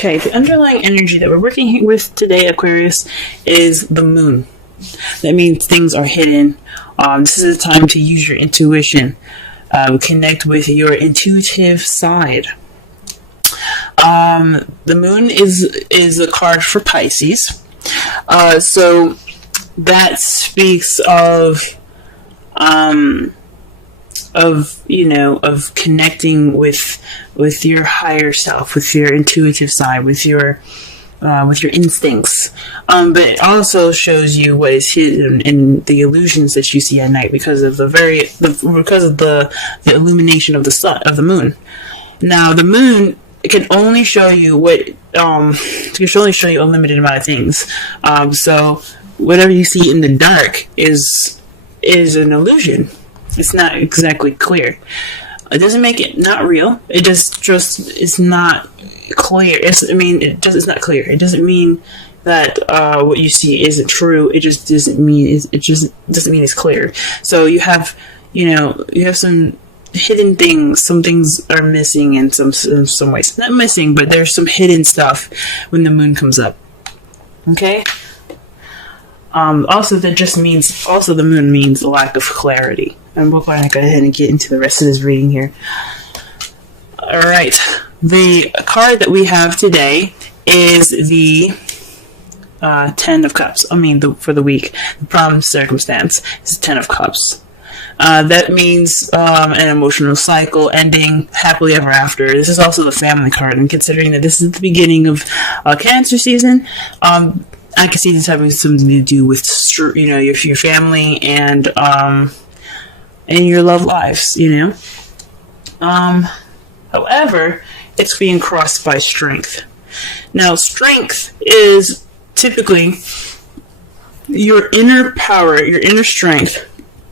Okay, the underlying energy that we're working with today, Aquarius, is the moon. That means things are hidden. This is a time to use your intuition, connect with your intuitive side. The moon is a card for Pisces, so that speaks of connecting with your higher self, with your intuitive side, with your instincts. But it also shows you what is hidden in the illusions that you see at night because of the illumination of the moon. Now, the moon can only show you a limited amount of things. So whatever you see in the dark is an illusion. It's not exactly clear. It doesn't make it not real. It just it's not clear. It's not clear. It doesn't mean that what you see isn't true. It just doesn't mean it's clear. So you have some hidden things. Some things are missing in some ways. Not missing, but there's some hidden stuff when the moon comes up. Okay. Also, the moon means a lack of clarity. And we're going to go ahead and get into the rest of this reading here. Alright, the card that we have today is the Ten of Cups. For the week, the problem circumstance is the Ten of Cups. That means an emotional cycle ending happily ever after. This is also the family card, and considering that this is the beginning of Cancer season, I can see this having something to do with your family and your love lives. However, it's being crossed by strength. Now, strength is typically your inner power, your inner strength,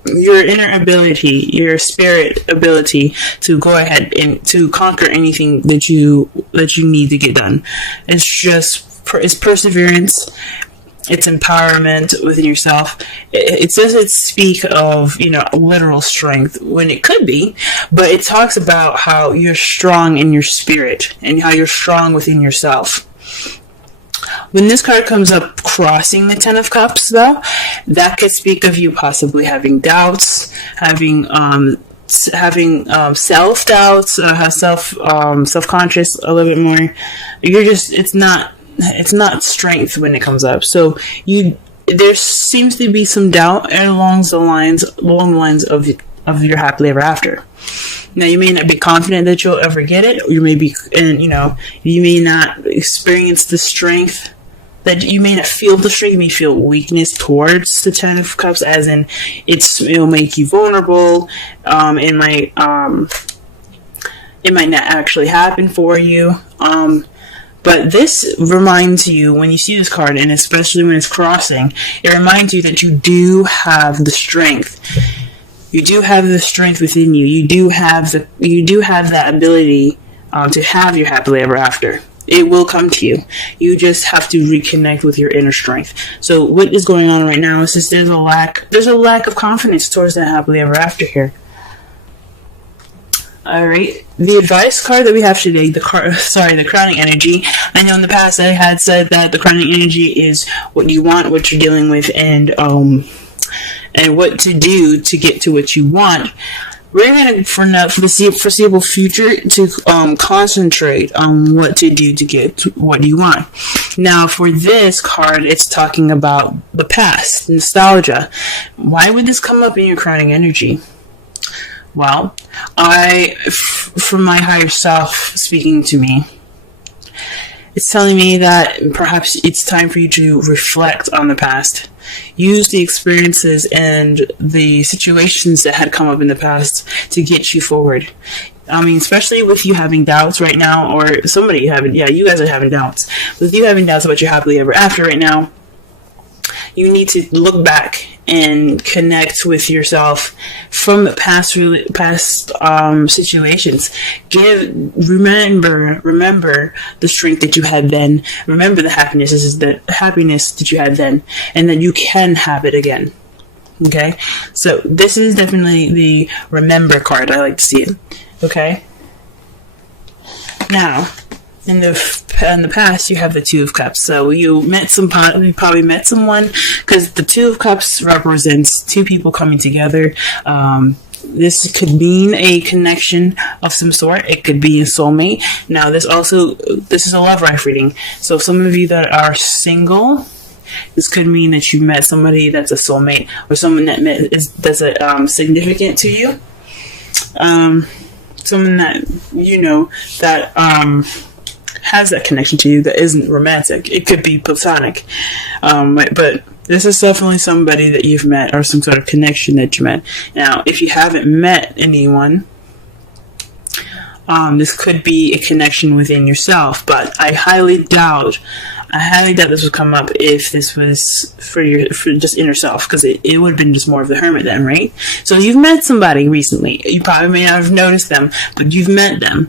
your inner ability, your spirit ability to go ahead and to conquer anything that you need to get done. It's perseverance. It's empowerment within yourself. It doesn't speak of, literal strength when it could be, but it talks about how you're strong in your spirit and how you're strong within yourself. When this card comes up crossing the Ten of Cups, though, that could speak of you possibly having doubts, having self-doubts, self-conscious a little bit more. It's not strength when it comes up. So there seems to be some doubt along the lines of your happily ever after. Now, you may not be confident that you'll ever get it, or you may not experience the strength. That you may not feel the strength. You may feel weakness towards the Ten of Cups, as in it'll make you vulnerable. It might not actually happen for you. But this reminds you, when you see this card, and especially when it's crossing, it reminds you that you do have the strength. You do have the strength within you. You do have that ability to have your happily ever after. It will come to you. You just have to reconnect with your inner strength. So what is going on right now is just there's a lack of confidence towards that happily ever after here. Alright, the advice card that we have today, the crowning energy. I know in the past I had said that the crowning energy is what you want, what you're dealing with, and what to do to get to what you want. We're going to, for the foreseeable future, to concentrate on what to do to get what you want. Now, for this card, it's talking about the past, nostalgia. Why would this come up in your crowning energy? Well, from my higher self speaking to me, it's telling me that perhaps it's time for you to reflect on the past. Use the experiences and the situations that had come up in the past to get you forward. Especially with you having doubts right now, or you guys are having doubts. With you having doubts about your happily ever after right now, you need to look back and connect with yourself from the past situations. Remember the strength that you had then. Remember the happiness that you had then, and that you can have it again. Okay, so this is definitely the remember card. I like to see it. Okay. Now, in the in the past, you have the Two of Cups. So you probably met someone, because the Two of Cups represents two people coming together. This could mean a connection of some sort. It could be a soulmate. Now, this is a love life reading. So some of you that are single, this could mean that you met somebody that's a soulmate, or someone that's significant to you. Someone that that has that connection to you that isn't romantic. It could be platonic, but this is definitely somebody that you've met, or some sort of connection that you met. Now, if you haven't met anyone, this could be a connection within yourself, but I highly doubt this would come up if this was for just inner self, because it would have been just more of the hermit then, right? So you've met somebody recently. You probably may not have noticed them, but you've met them.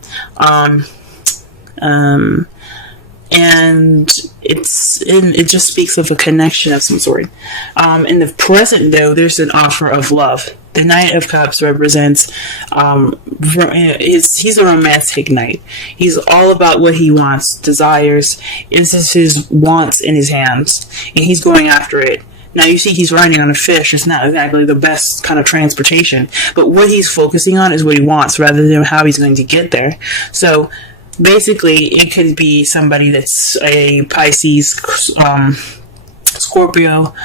And it just speaks of a connection of some sort. In the present, though, there's an offer of love. The Knight of Cups represents, he's a romantic knight. He's all about what he wants, desires. This is his wants in his hands, and he's going after it. Now, you see he's riding on a fish. It's not exactly the best kind of transportation, but what he's focusing on is what he wants, rather than how he's going to get there. So, basically, it could be somebody that's a Pisces, Scorpio,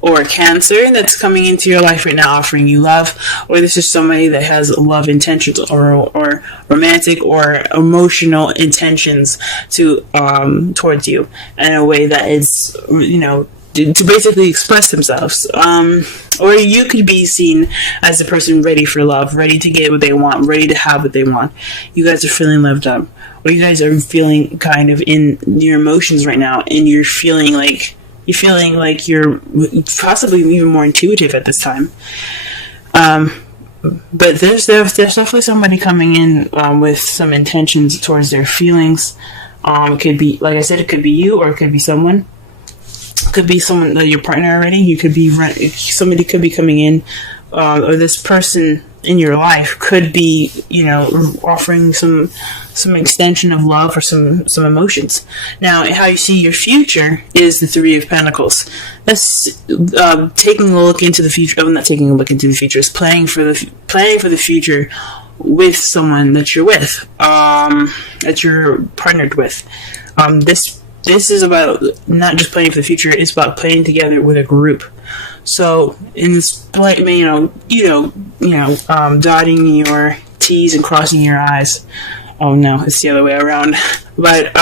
or a Cancer that's coming into your life right now offering you love, or this is somebody that has love intentions, or romantic or emotional intentions towards you in a way that is, to basically express themselves. Or you could be seen as a person ready for love, ready to get what they want, ready to have what they want. You guys are feeling loved up, or you guys are feeling kind of in your emotions right now, and you're feeling like you're possibly even more intuitive at this time. But there's definitely somebody coming in with some intentions towards their feelings. It could be, like I said, it could be you, or it could be someone. Could be someone, your partner already. You could be somebody could be coming in, or this person in your life could be, offering some extension of love, or some emotions. Now, how you see your future is the Three of Pentacles. That's taking a look into the future. I'm not taking a look into the future. It's planning for the future with someone that you're with, that you're partnered with. This is about not just planning for the future, it's about playing together with a group. So, in this, dotting your T's and crossing your I's. Oh no, it's the other way around. But,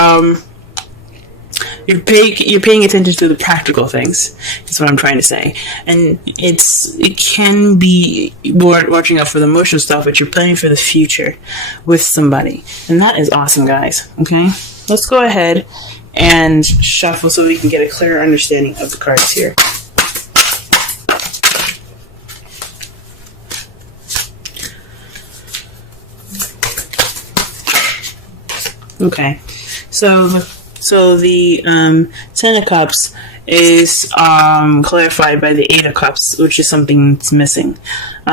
you're paying attention to the practical things. That's what I'm trying to say. And it can be watching out for the emotional stuff, but you're planning for the future with somebody. And that is awesome, guys. Okay? Let's go ahead and shuffle so we can get a clearer understanding of the cards here. Okay, so the Ten of Cups is clarified by the Eight of Cups, which is something that's missing.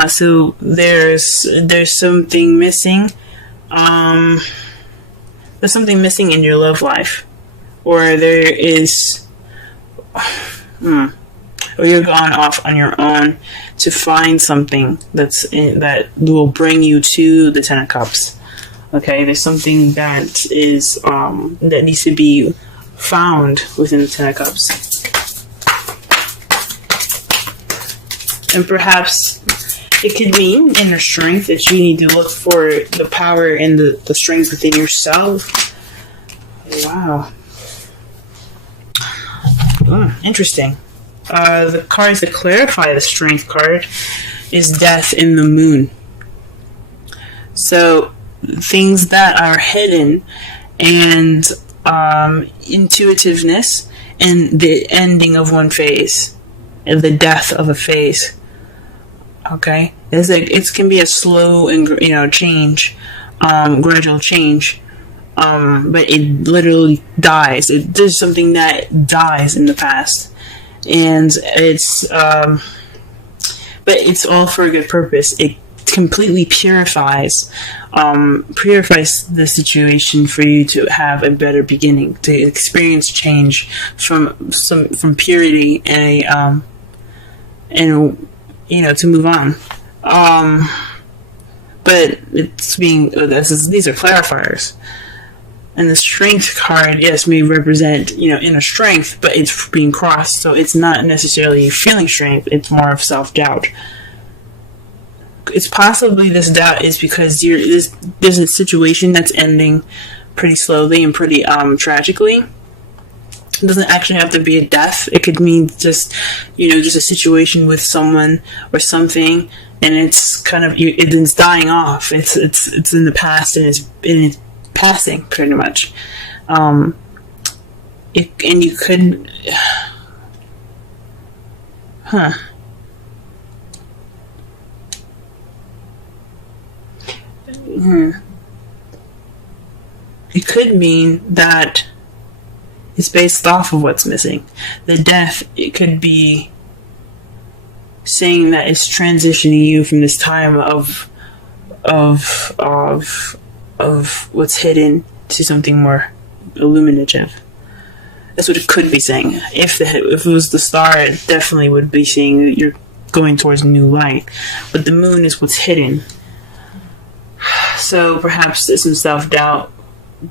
So there's something missing. There's something missing in your love life. Or there is, or you're going off on your own to find something that will bring you to the Ten of Cups. Okay, there's something that is that needs to be found within the Ten of Cups, and perhaps it could mean inner strength, that you need to look for the power and the strength within yourself. Wow. Interesting. The cards that clarify the strength card is Death in the Moon. So, things that are hidden, and intuitiveness, and the ending of one phase, and the death of a phase. Okay? It can be a slow and change, gradual change. But it literally dies. There's something that dies in the past, and but it's all for a good purpose. It completely purifies the situation for you to have a better beginning, to experience change from purity and to move on. But these are clarifiers. And the strength card, yes, may represent, inner strength, but it's being crossed, so it's not necessarily feeling strength, it's more of self-doubt. It's possibly this doubt is because there's a situation that's ending pretty slowly and pretty tragically. It doesn't actually have to be a death. It could mean just a situation with someone or something, and it's kind of it's dying off. It's in the past, and it's passing pretty much. And you could, It could mean that it's based off of what's missing. The death, it could be saying that it's transitioning you from this time of what's hidden to something more illuminative. That's what it could be saying. If it was the star, it definitely would be saying that you're going towards new light. But the moon is what's hidden. So perhaps there's some self-doubt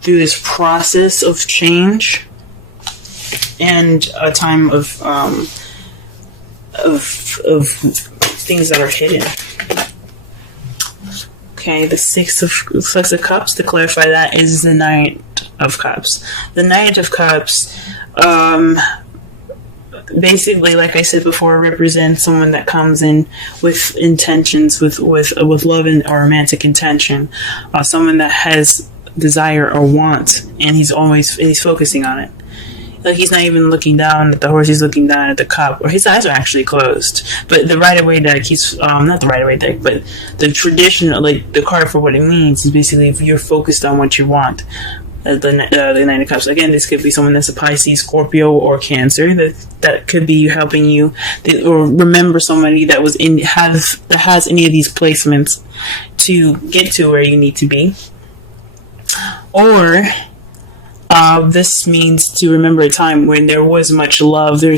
through this process of change and a time of things that are hidden. Okay, the Six of Cups, to clarify that, is the Knight of Cups. The Knight of Cups, basically, like I said before, represents someone that comes in with intentions, with love and or romantic intention. Someone that has desire or want, and he's focusing on it. Like, he's not even looking down at the horse, he's looking down at the cup, or his eyes are actually closed. But the Rider-Waite deck, not the Rider-Waite deck, but the traditional, like, the card for what it means is basically if you're focused on what you want. The Knight of Cups. Again, this could be someone that's a Pisces, Scorpio, or Cancer. That could be helping you, or remember somebody that has any of these placements to get to where you need to be. Or this means to remember a time when there was much love. There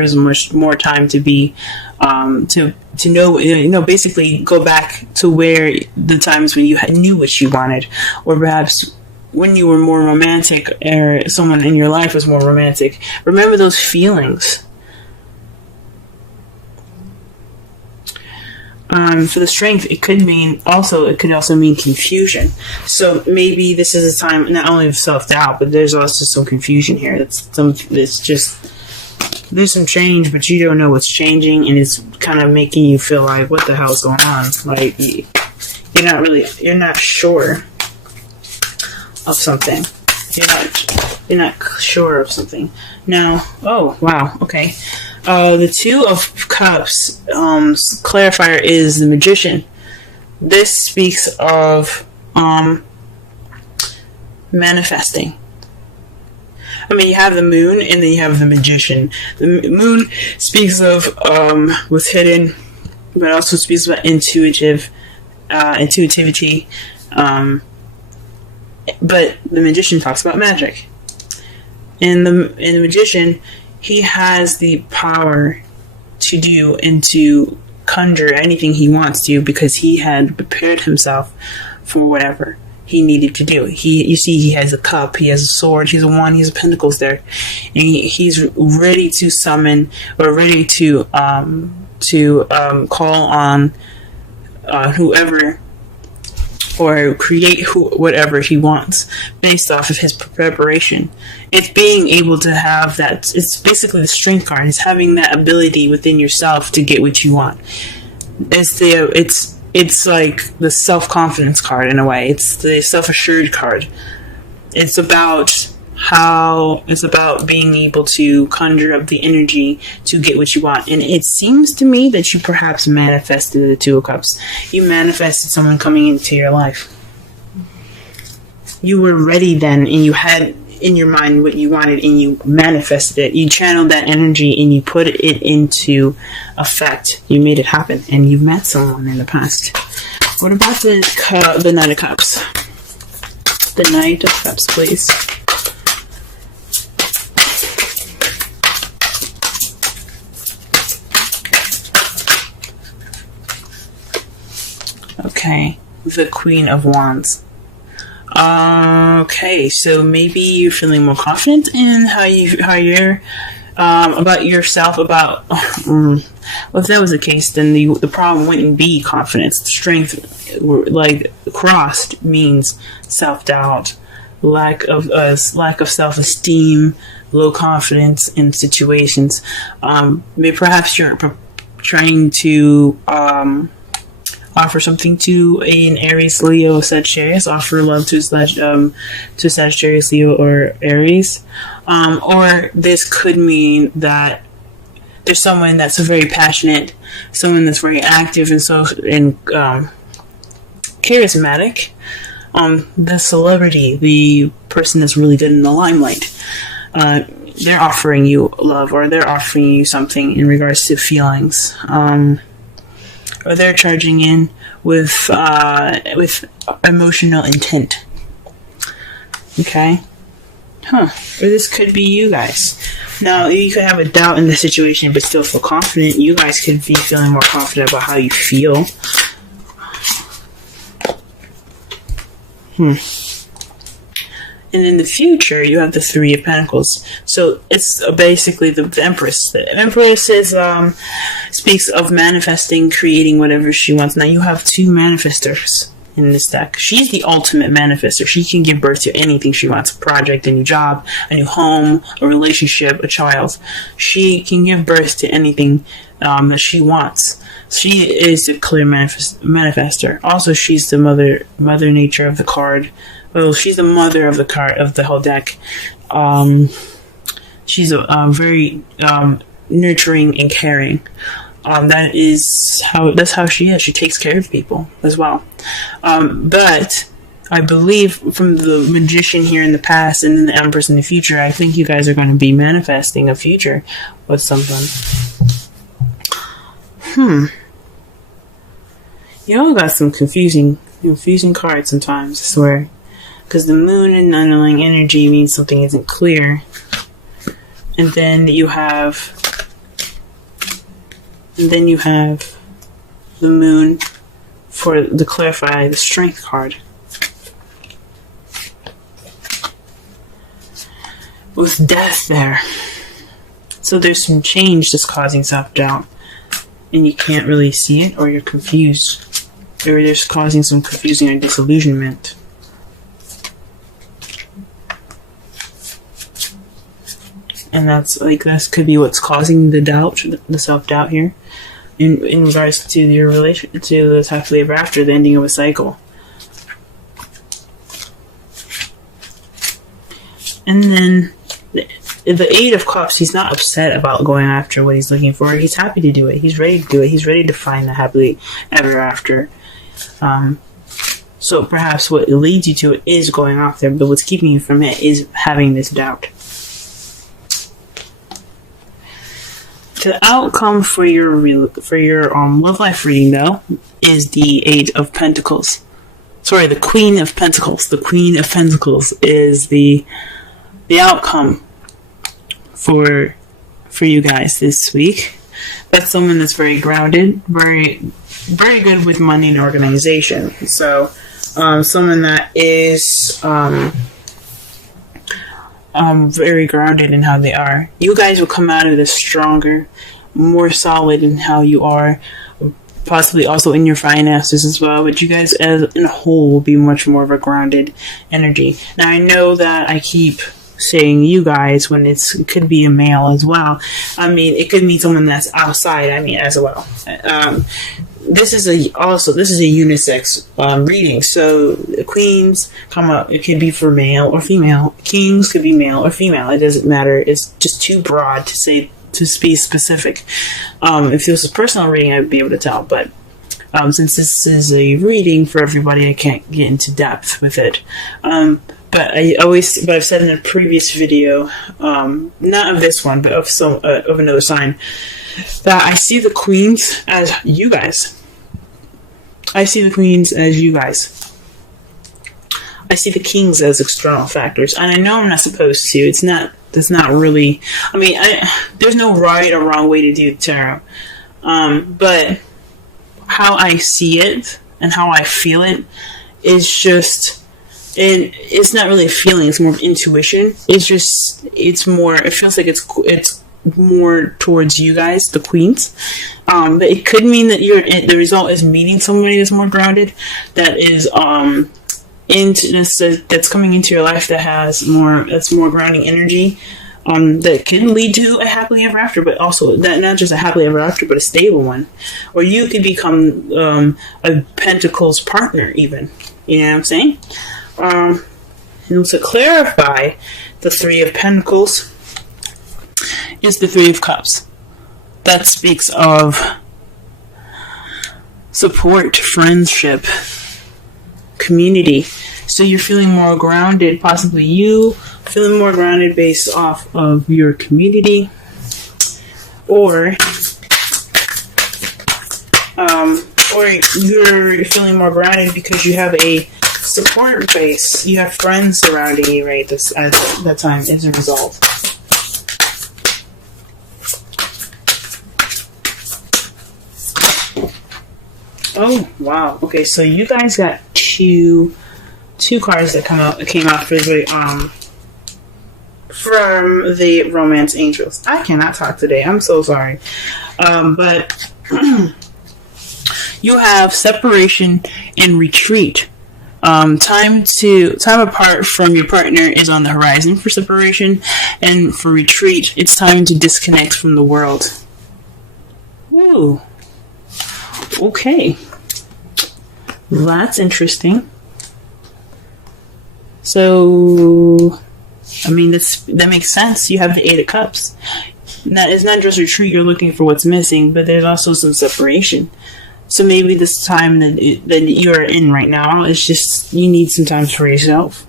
is much more time to be to know. Basically, go back to where the times when you knew what you wanted, or perhaps when you were more romantic, or someone in your life was more romantic. Remember those feelings. For the Strength, it could also mean confusion. So maybe this is a time not only of self-doubt, but there's also some confusion here. There's some change, but you don't know what's changing, and it's kind of making you feel like, what the hell's going on? Like, you're not sure of something. You're not sure of something. Now, oh wow, okay. The Two of Cups clarifier is the Magician. This speaks of manifesting. I mean, you have the Moon, and then you have the Magician. The Moon speaks of what's hidden, but also speaks about intuitivity. But the Magician talks about magic. And the Magician, he has the power to do and to conjure anything he wants to, because he had prepared himself for whatever he needed to do. He has a cup, he has a sword, he has a wand, he has pentacles there, and he's ready to summon, or ready to call on whoever, or create whatever he wants based off of his preparation. It's being able to have that. It's basically the Strength card. It's having that ability within yourself to get what you want. It's like the self-confidence card in a way. It's the self-assured card. It's about being able to conjure up the energy to get what you want. And it seems to me that you perhaps manifested the Two of Cups. You manifested someone coming into your life. You were ready then, and you had in your mind what you wanted, and you manifested it. You channeled that energy, and you put it into effect. You made it happen, and you met someone in the past. What about the Knight of Cups? The Knight of Cups, please. Okay, the Queen of Wands. Okay, so maybe you're feeling more confident in how you're about yourself. About well, if that was the case, then the problem wouldn't be confidence. Strength, like crossed, means self-doubt, lack of self-esteem, low confidence in situations. Maybe perhaps you're trying to offer something to an Aries, Leo, Sagittarius. Offer love to Sagittarius, Leo, or Aries. Or this could mean that there's someone that's very passionate, someone that's very active and charismatic. The celebrity, the person that's really good in the limelight. They're offering you love, or they're offering you something in regards to feelings. Or they're charging in with emotional intent. Okay? Or this could be you guys. Now, you could have a doubt in the situation, but still feel confident. You guys could be feeling more confident about how you feel. And in the future, you have the Three of Pentacles. So it's basically the Empress. The Empress speaks of manifesting, creating whatever she wants. Now you have two manifestors in this deck. She's the ultimate manifester. She can give birth to anything she wants. A project, a new job, a new home, a relationship, a child. She can give birth to anything that she wants. She is the clear manifester. Also, she's the mother nature of the card. Well, she's the mother of the card of the whole deck. She's very nurturing and caring. That's how she is. She takes care of people as well. But I believe from the Magician here in the past and then the Empress in the future, I think you guys are going to be manifesting a future with something. You all got some confusing cards sometimes, I swear. Because the Moon and underlying energy means something isn't clear. And then you have the Moon to clarify the Strength card. With Death there. So there's some change that's causing self-doubt. And you can't really see it, or you're confused. Or there's causing some confusing or disillusionment. And that could be what's causing the doubt, the self-doubt here, in regards to your relation, to the happily ever after, the ending of a cycle. And then the Eight of Cups, he's not upset about going after what he's looking for. He's happy to do it. He's ready to do it. He's ready to find the happily ever after. So perhaps what leads you to it is going off there, but what's keeping you from it is having this doubt. The outcome for your love life reading, though, is the Eight of Pentacles. Sorry, the Queen of Pentacles. The Queen of Pentacles is the outcome for you guys this week. That's someone that's very grounded, very good with money and organization. So, someone that is very grounded in how they are. You guys will come out of this stronger, more solid in how you are, possibly also in your finances as well, but you guys as in a whole will be much more of a grounded energy. Now, I know that I keep saying you guys when it could be a male as well. I mean, it could mean someone that's outside, as well. This is a unisex reading, so the queens come up. It could be for male or female. Kings could be male or female. It doesn't matter. It's just too broad to be specific. If this was a personal reading, I'd be able to tell. But since this is a reading for everybody, I can't get into depth with it. But I've said in a previous video, not of this one, but of another sign, that I see the queens as you guys. I see the queens as you guys. I see the kings as external factors, and I know I'm not supposed to. That's not really. I mean, there's no right or wrong way to do tarot, but how I see it and how I feel it is just, and it's not really a feeling. It's more of intuition. It's more. It feels like it's more towards you guys, the queens. But it could mean that the result is meeting somebody that's more grounded, that is that's coming into your life that's more grounding energy, that can lead to a happily ever after, but also that not just a happily ever after, but a stable one. Or you could become a Pentacles partner, even. You know what I'm saying? And to clarify, the Three of Pentacles is the Three of Cups. That speaks of support, friendship, community. So you're feeling more grounded, possibly you feeling more grounded based off of your community, or you're feeling more grounded because you have a support base. You have friends surrounding you, right? At that time as a result. Oh wow! Okay, so you guys got two cards that came out for the from the Romance Angels. I cannot talk today. I'm so sorry, but you have separation and retreat. Time apart from your partner is on the horizon for separation, and for retreat, it's time to disconnect from the world. Woo. Okay. That's interesting. So, I mean, that makes sense. You have the Eight of Cups. Now, it's not just retreat, you're looking for what's missing, but there's also some separation. So maybe this time that you're in right now is just, you need some time for yourself.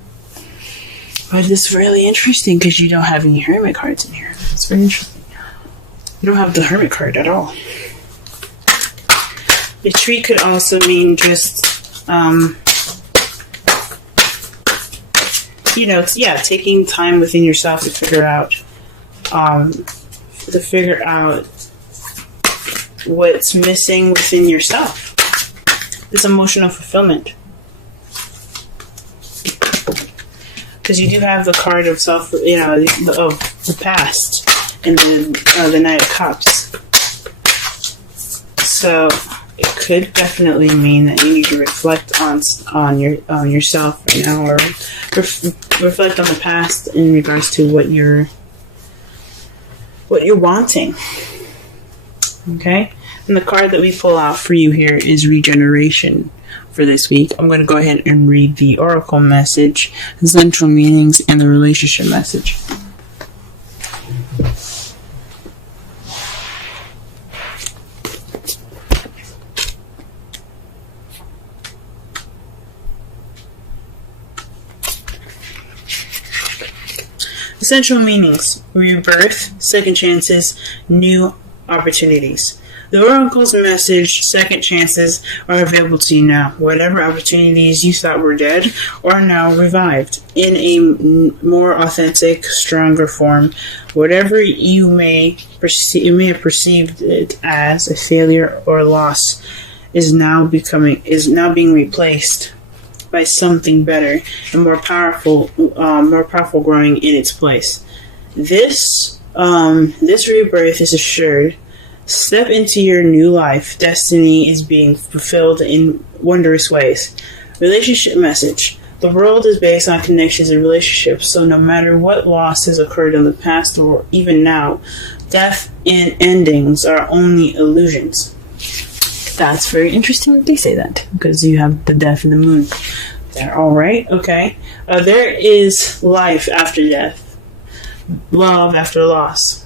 But it's really interesting because you don't have any Hermit cards in here. It's very interesting. You don't have the Hermit card at all. Retreat could also mean just, taking time within yourself to figure out what's missing within yourself. This emotional fulfillment. Because you do have the card of of the past and the Knight of Cups. So it could definitely mean that you need to reflect on yourself right now, or reflect on the past in regards to what you're wanting. Okay, and the card that we pull out for you here is regeneration for this week. I'm going to go ahead and read the oracle message, the central meanings, and the relationship message. Essential meanings: rebirth, second chances, new opportunities. The Oracle's message: second chances are available to you now. Whatever opportunities you thought were dead are now revived in a more authentic, stronger form. Whatever you may have perceived it as a failure or loss is now being replaced by something better and more powerful growing in its place. This rebirth is assured. Step into your new life. Destiny is being fulfilled in wondrous ways. Relationship message: the world is based on connections and relationships, so no matter what loss has occurred in the past or even now, death and endings are only illusions. That's very interesting that they say that, because you have the death and the moon there. Alright, okay. There is life after death, love after loss.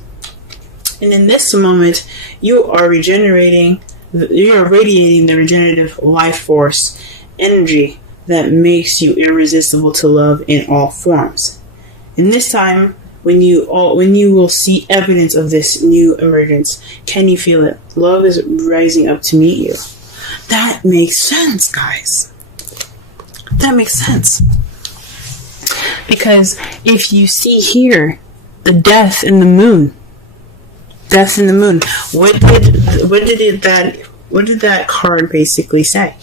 And in this moment, you are radiating the regenerative life force energy that makes you irresistible to love in all forms. In this time, when you will see evidence of this new emergence, can you feel it? Love is rising up to meet you. That makes sense, guys. That makes sense. Because if you see here, the death in the moon. Death in the moon. What did that card basically say?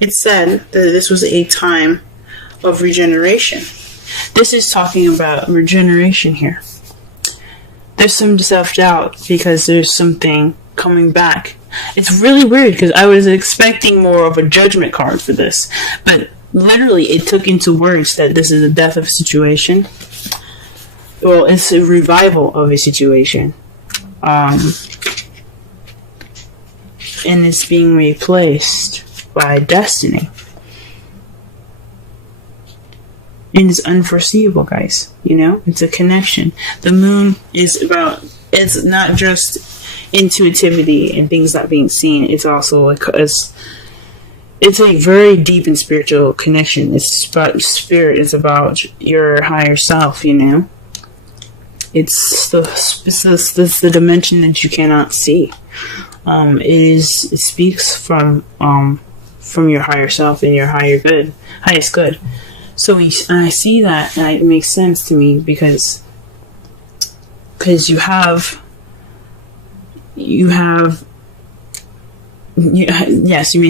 It said that this was a time of regeneration. This is talking about regeneration here. There's some self-doubt because there's something coming back. It's really weird because I was expecting more of a judgment card for this. But literally it took into words that this is a death of a situation. Well, it's a revival of a situation. And it's being replaced by destiny. And it's unforeseeable, guys. You know, it's a connection. The moon is about, it's not just intuitivity and things not being seen. It's also like, it's a very deep and spiritual connection. It's about spirit. It's about your higher self, you know. It's the dimension that you cannot see. It speaks from your higher self and your highest good. So I see that, and it makes sense to me because you may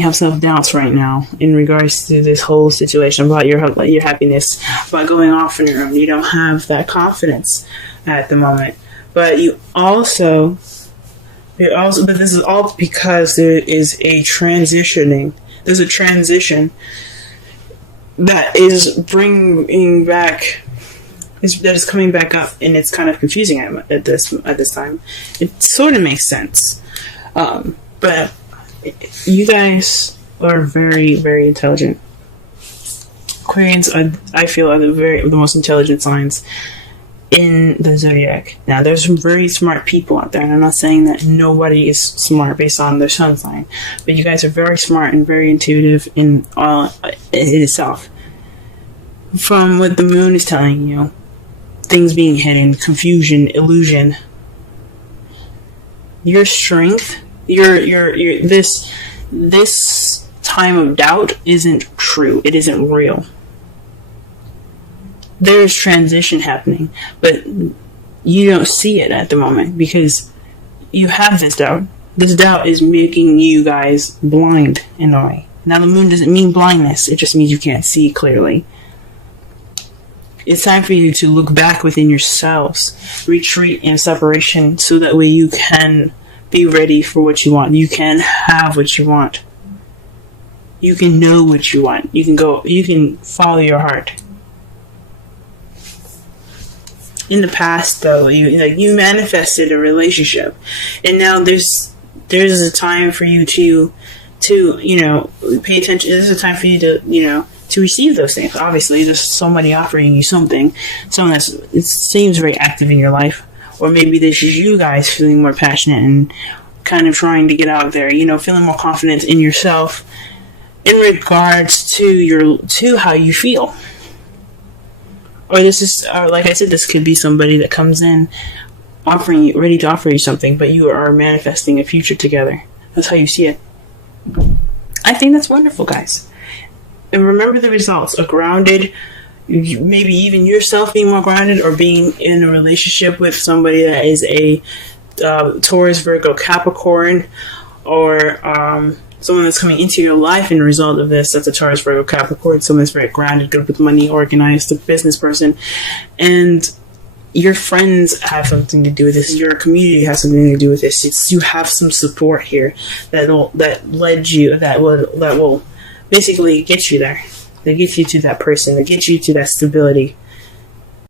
have self-doubts right now in regards to this whole situation about your happiness, about going off on your own. You don't have that confidence at the moment, but but this is all because there is a transitioning. There's a transition that is bringing back, that is coming back up, and it's kind of confusing at this time. It sort of makes sense, but you guys are very, very intelligent. Aquarians, I feel, are the most intelligent signs in the zodiac. Now, there's some very smart people out there, and I'm not saying that nobody is smart based on their sun sign, but you guys are very smart and very intuitive in itself. From what the moon is telling you, things being hidden, confusion, illusion, your strength, this time of doubt isn't true. It isn't real. There's transition happening, but you don't see it at the moment because you have this doubt. This doubt is making you guys blind in a way. Now, the moon doesn't mean blindness. It just means you can't see clearly. It's time for you to look back within yourselves, retreat in separation, so that way you can be ready for what you want. You can have what you want. You can know what you want. You can follow your heart. In the past, though, you manifested a relationship, and now there's a time for you to pay attention. There's a time for you to receive those things. Obviously, there's somebody offering you something, someone it seems very active in your life, or maybe this is you guys feeling more passionate and kind of trying to get out there. Feeling more confident in yourself in regards to how you feel. Or this is, like I said, this could be somebody that comes in ready to offer you something, but you are manifesting a future together. That's how you see it. I think that's wonderful, guys. And remember the results. A grounded, maybe even yourself being more grounded, or being in a relationship with somebody that is a Taurus, Virgo, Capricorn, or someone that's coming into your life in a result of this. That's a Taurus, Virgo, Capricorn. Someone that's very grounded, good with money, organized, a business person. And your friends have something to do with this. Your community has something to do with this. You have some support here that will basically get you there. They get you to that person. They get you to that stability.